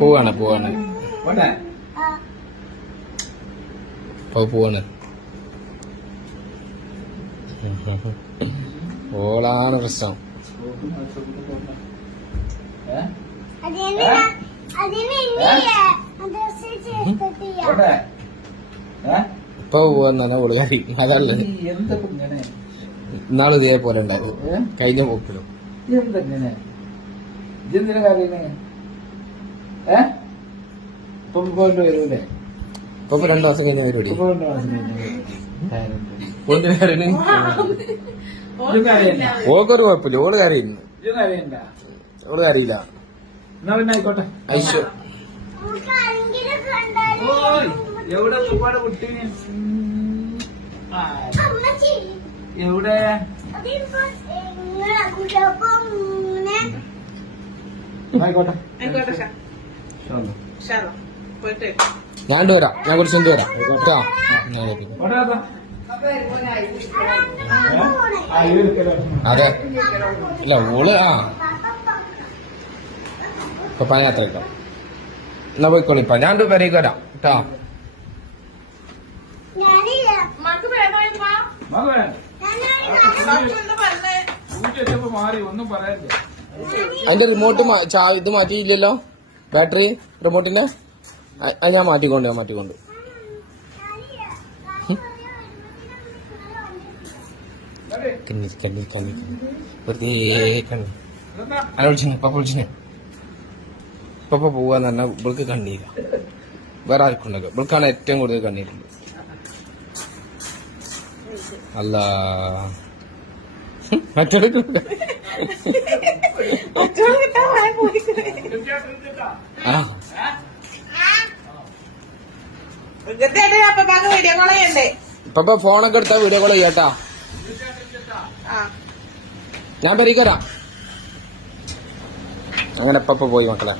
പോവാണ് പോവാണ്. പോവാണ്. ഓളാണ് പ്രശ്നം? ഇപ്പൊ പോവാന്നാണ് ഓൾ കറി അതല്ലത് ഇന്നാൾ ഇതേപോലെ ഉണ്ടായത്? കഴിഞ്ഞ പോക്കിലും. എന്താ ഇങ്ങനെ ഇതെന്തിനാ കാര്യം ഏ? പൊമ്പോണ്ട് കൊണ്ട് വരൂലേ ഇപ്പൊ രണ്ടു മാസം കഴിഞ്ഞ പരിപാടി. ഇപ്പൊ ഇത് കാര്യമില്ല. കുഴപ്പമില്ല. ഓൾ കരയുന്നു കാര്യമില്ല. ഓൾ കരയില്ല എന്നാ പിന്നെ ആയിക്കോട്ടെ. ഐശ്വ. എവിടെ ഒരുപാട് കുട്ടീനെ അമ്മച്ചി. എവിടെ? ആയിക്കോട്ടെ. ഞാൻ വരാം. ഞാൻ കുറച്ച് എന്ത് വരാം. കേട്ടോ. അതെ. ഇല്ല ഓൾ ആ. ഇപ്പൊ പന യാത്ര കേട്ടോ എന്നാ പോയിക്കോളിപ്പ ഞാൻ പേരേക്ക് വരാം. കേട്ടോ? മാറി. ഒന്നും പറയരുത് അതിന്റെ റിമോട്ട് ഇത് മാറ്റിയില്ലല്ലോ? ബാറ്ററി റിമോട്ടിന്റെ അത് ഞാൻ മാറ്റിക്കൊണ്ട് ഞാൻ മാറ്റിക്കൊണ്ട്. ഇപ്പൊ പപ്പ പോവാന്ന് പറഞ്ഞാൽ ഇവൾക്ക് കണ്ണീര. വേറെ ആർക്കും ഉണ്ടാക്കുക ഇവൾക്കാണ് ഏറ്റവും കൂടുതൽ കണ്ണീരുണ്ട് അല്ല. മറ്റെടുക്കും വീഡിയോ കോൾ ചെയ്യണ്ടേ ഇപ്പൊ ഫോണൊക്കെ എടുത്താ വീഡിയോ കോൾ ചെയ്യാട്ടാ. ഞാൻ പെരീക്കരാ അങ്ങനെ പപ്പ പോയി മക്കളെ.